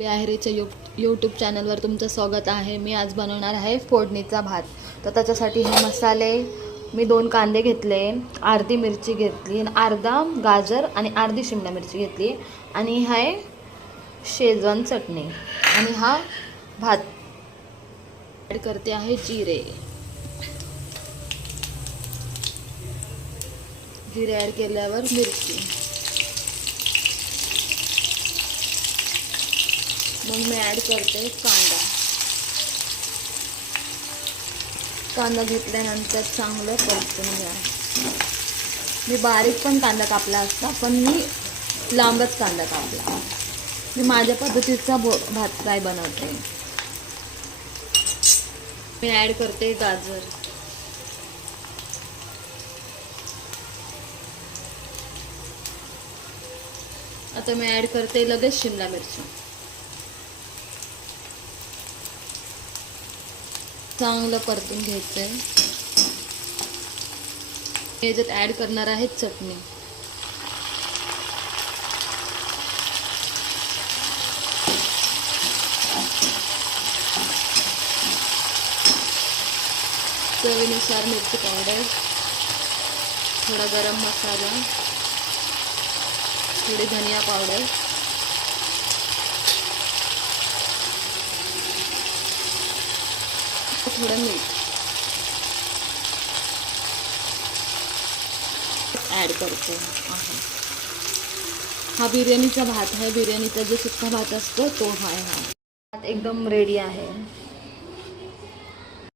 विहारीच्या YouTube चॅनलवर तुमचं स्वागत आहे। मी आज बनवणार आहे फोडणीचा भात। तर त्याच्यासाठी हे मसाले मी 2 कांदे घेतले, अर्धी मिरची घेतली, अर्धा गाजर आणि अर्धी शिमला मिरची घेतली आणि आहे शेजवान चटणी आणि हा भात ॲड करते आहे जिरे ॲड केल्यावर मिरची, मग मी ॲड करते कांदा घेतल्यानंतर चांगलं परतून घ्या। मी बारीक पण कांदा कापला असता, पण मी लांबच कांदा कापला। मी माझ्या पद्धतीचा भात फ्राय बनवते। मी ॲड करते गाजर, आता मी ॲड करते लगेच शिमला मिरची। चांगलं परतून घ्यायचंय। याच्यात ॲड करणार आहे चटणी, चवीनुसार मिरची पावडर, थोडा गरम मसाला, थोडी धनिया पावडर, थोडं मीठ ॲड करते आहे। हा बिर्याणीचा भात आहे। बिर्याणीचा जो सुक्का भात असतो तो हा भात एकदम रेडी आहे।